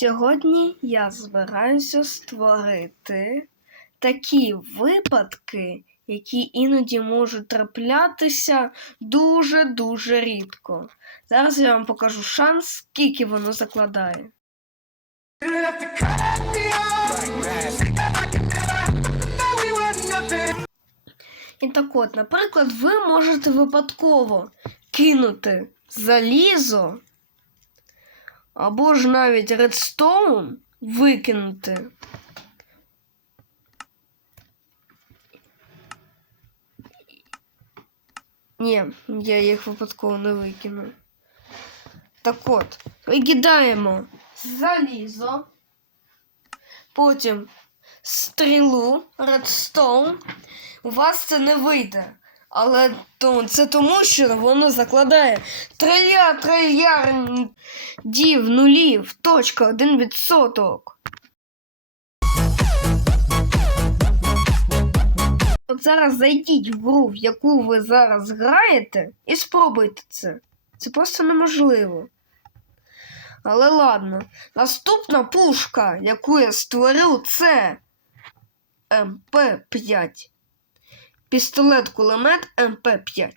Сьогодні я збираюся створити такі випадки, які іноді можуть траплятися дуже-дуже рідко. Зараз я вам покажу шанс, скільки воно закладає. І так от, наприклад, ви можете випадково кинути залізо або ж навіть редстоун викинути. Ні, я їх випадково не викину. Так от, викидаємо залізо, потім стрілу, редстоун. У вас це не вийде. Але це тому, що воно закладає трильяр трильярдів нулів, точка, один відсоток. От зараз зайдіть в гру, в яку ви зараз граєте, і спробуйте це. Це просто неможливо. Але ладно, наступна пушка, яку я створю, це МП5 пістолет-кулемет МП5.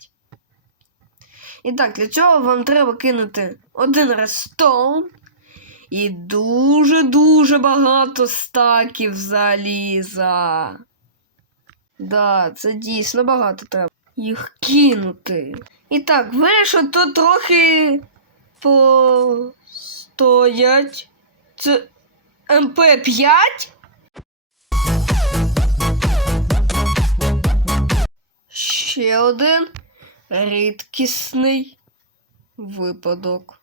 І так, для цього вам треба кинути один рестон і дуже-дуже багато стаків заліза. Да, це дійсно багато треба їх кинути. І так, вирішив тут трохи постоять. Це МП5? Ще один рідкісний випадок.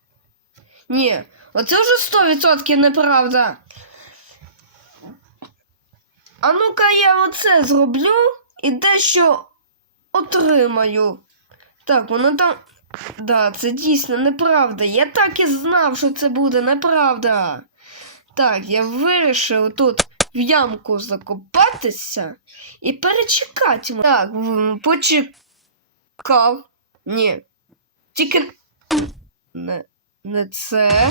Ні, оце вже 100% неправда. А ну-ка я оце зроблю і дещо отримаю. Так, воно там. Да, це дійсно неправда. Я так і знав, що це буде неправда. Так, я вирішив тут в ямку закопатися і перечекати. Так, почекав. Ні. Тільки не, не це.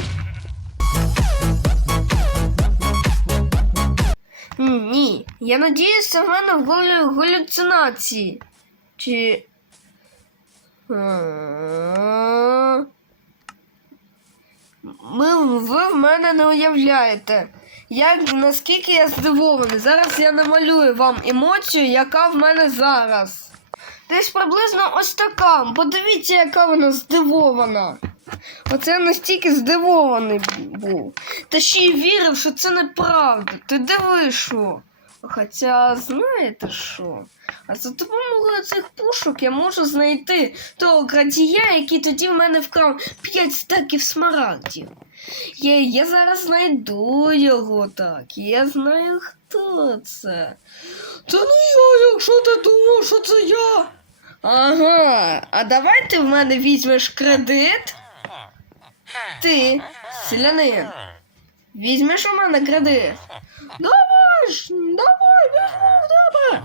Ні. Я надіюся, в мене галю- галюцинації. Чи. А. Ми, ви в мене не уявляєте. Як наскільки я здивований. Зараз я намалюю вам емоцію, яка в мене зараз. Десь приблизно ось така. Подивіться, яка вона здивована. Оце я настільки здивований був. Та ще й вірив, що це неправда. Ти диви, що. Хоча, знаєте що? А за допомогою цих пушок я можу знайти того крадія, який тоді в мене вкрав 5 стаків смарагдів. Я, я зараз знайду його так. Я знаю, хто це. Це не я, якщо ти думав, що це я. Ага, а давай ти в мене візьмеш кредит. Ти, селянин, візьмеш у мене кредит. Давай ж, давай, візьму в тебе.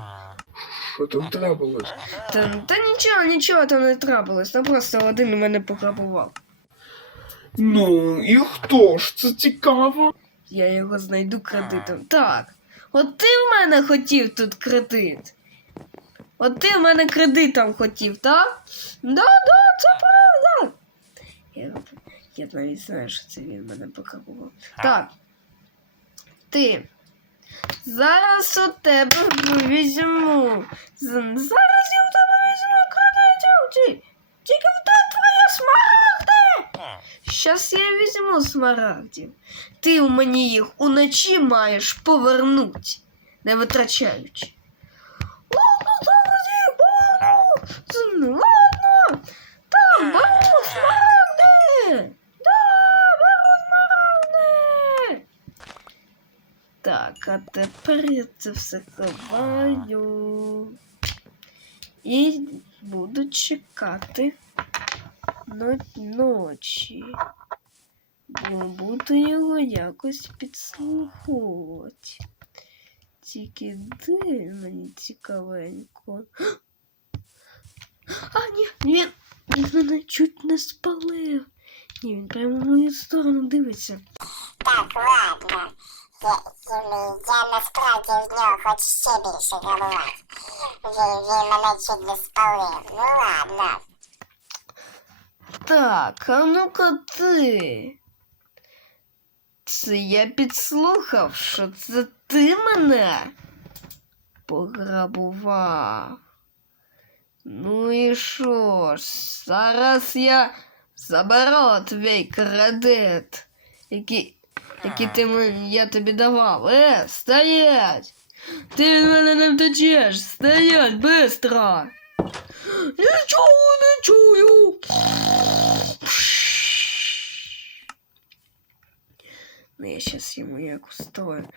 Що там трапилось? Та, та нічого, нічого там не трапилось. Там просто один у мене пограбував. Ну, і хто ж це цікаво? Я його знайду кредитом. Так. От ти в мене хотів тут кредит. От ти в мене кредитом хотів, так? Да, да, це правда. Я, я навіть знаю, що це він мене пограбував. Так. Ти. Зараз у тебе візьму. Зараз я у тебе візьму кредитів. Ті- Тільки в те твої смарагди. Щас я візьму смарагдів. Ти у мені їх уночі маєш повернути, не витрачаючи. Ладно. З- Ладно. Там беру смарагди. Да, беру смарагди. Так, а тепер я це все ховаю. І буду чекати ночі. Бо буду його якось підслуховувати. Тільки де мені цікавенько. А, ні, він, він мене чуть не спалив. Ні, він прямо в мою сторону дивиться. Так, ладно. Я, я, я насправді в нього хоч ще більше грабувати. Він, він мене чуть не спалив. Ну ладно. Так, а ну-ка ти. Це я підслухав, що це ти мене пограбував. Ну і що ж, зараз я заберу твій кредит, який, який ти мені, я тобі давав. Е, стоять! Ти від мене не втечеш! Стоять, быстро! Нічого не чую! Ну, я щас йому як устрою.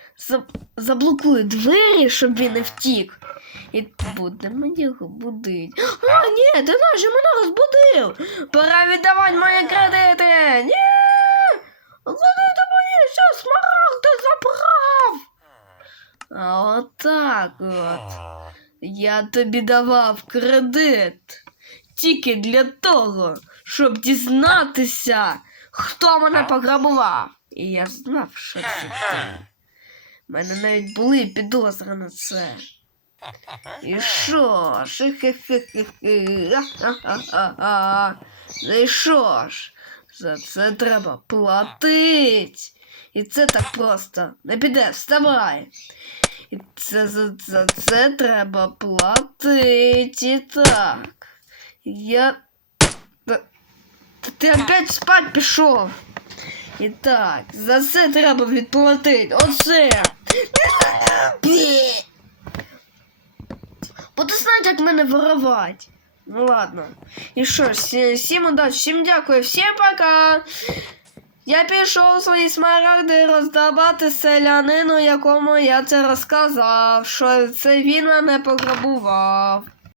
Заблокую двері, щоб він не втік. І будемо його будить. А, ні, ти наш мене розбудив. Пора віддавати мої кредити. Ні! Кредити мої, що смарагди забрав. А отак от. Я тобі давав кредит тільки для того, щоб дізнатися, хто мене пограбував. І я знав, що це. У мене навіть були підозри на це. І що ж? Ну і що ж? За це треба платить. І це так просто. Не піде, вставай. І це за, за це треба платить. І так. Я. Та- та Ти опять спать пішов. І так, за це треба відплатити. Оце. Буду знати, як мене воровати. Ну ладно. І що ж, всі- всім удачі, всім дякую, всім пока. Я пішов свої смарагди роздавати селянину, якому я це розказав, що це він мене пограбував.